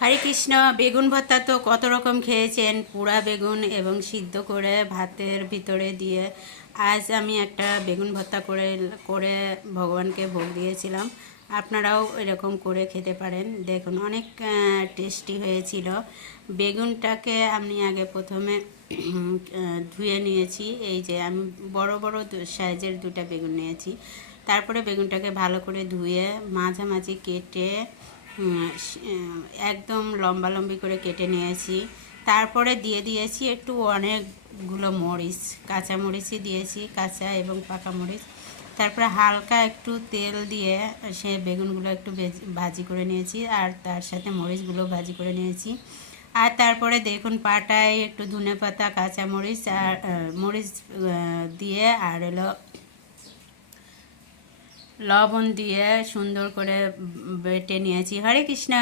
হরে কৃষ্ণ। বেগুন ভর্তা তো কত রকম খেয়েছেন, পোড়া বেগুন এবং সিদ্ধ করে ভাতের ভিতরে দিয়ে। আজ আমি একটা বেগুন ভর্তা করে করে ভগবানকে ভোগ দিয়েছিলাম। আপনারাও এরকম করে খেতে পারেন, দেখুন অনেক টেস্টি হয়েছিল। বেগুনটাকে আমি আগে প্রথমে ধুয়ে নিয়েছি। এই যে আমি বড় বড় সাইজের দুটা বেগুন নিয়েছি। তারপরে বেগুনটাকে ভালো করে ধুয়ে মাঝামাঝি কেটে একদম লম্বালম্বি করে কেটে নিয়েছি। তারপরে দিয়ে দিয়েছি একটু অনেকগুলো মরিচ, কাঁচা মরিচই দিয়েছি, কাঁচা এবং পাকা মরিচ। তারপরে হালকা একটু তেল দিয়ে সে বেগুনগুলো একটু ভাজি করে নিয়েছি, আর তার সাথে মরিচগুলো ভাজি করে নিয়েছি। আর তারপরে দেখুন পাটায় একটু ধনেপাতা, কাঁচা মরিচ আর মরিচ দিয়ে আর হলো লবণ দিয়ে সুন্দর করে বেটে নিয়েছি। হরে কৃষ্ণ।